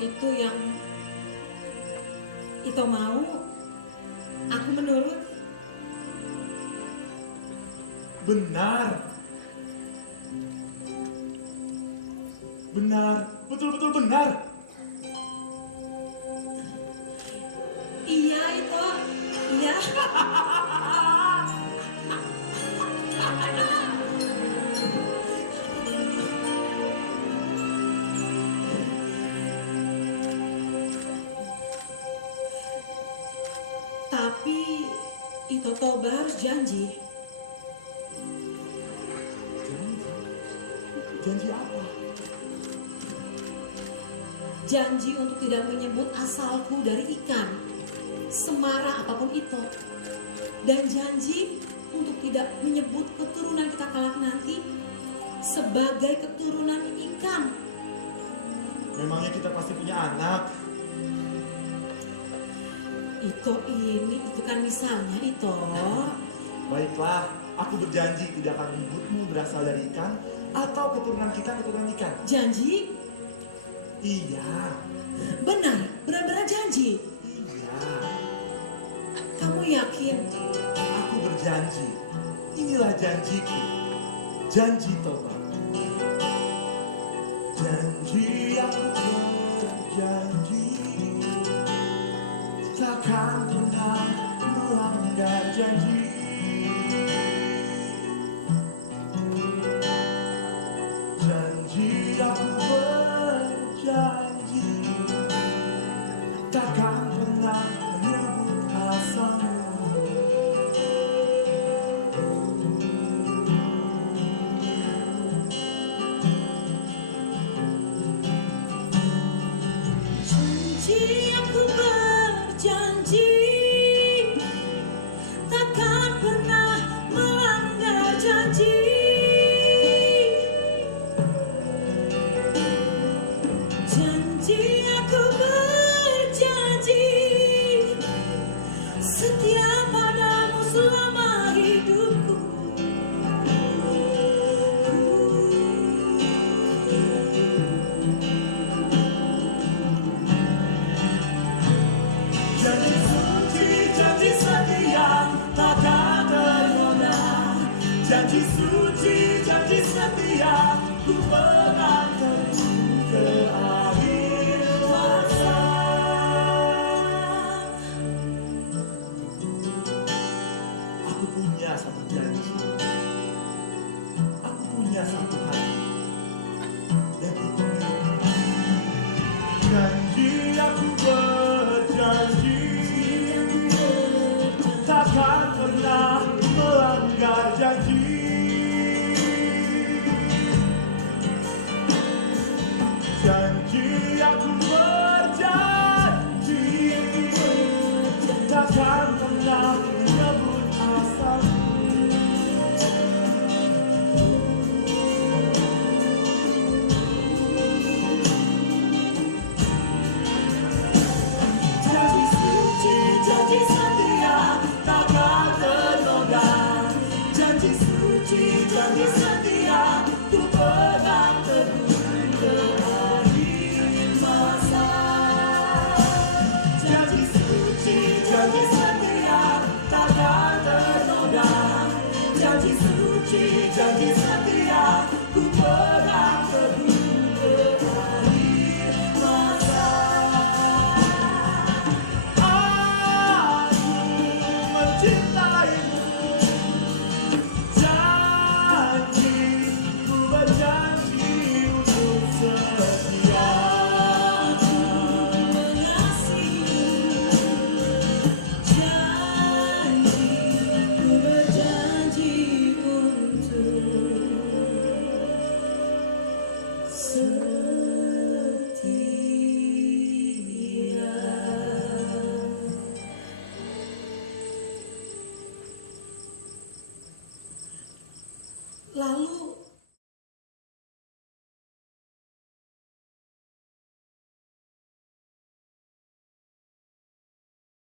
itu yang Ito mau, aku menurut. Benar. Benar, betul-betul benar. Iya Ito, iya. Tapi Ito Toba harus janji. Janji apa? Janji untuk tidak menyebut asalku dari ikan, semara apapun itu. Dan janji untuk tidak menyebut keturunan kita kelak nanti sebagai keturunan ikan. Memangnya kita pasti punya anak. Itu kan misalnya itu. Baiklah, aku berjanji tidak akan menyebutmu berasal dari ikan atau keturunan kita keturunan ikan. Janji? Iya. Benar janji. Iya. Kamu yakin? Aku berjanji. Inilah janjiku. Janji Toba. Janji aku berjanji takkan pernah melanggar janji. Janji aku berjanji takkan pernah menyebut asalmu. Janji aku berjanji takkan pernah melanggar janji. Janji aku berjanji setia padamu selama hidupku. Janji suci, janji setia, takkan ternoda. Janji suci, janji setia, ku pegang teguh ke akhir masa. Aku punya satu janji. Aku punya satu hati. Dan itu milikku. Janji aku berjanji takkan pernah melanggar janji.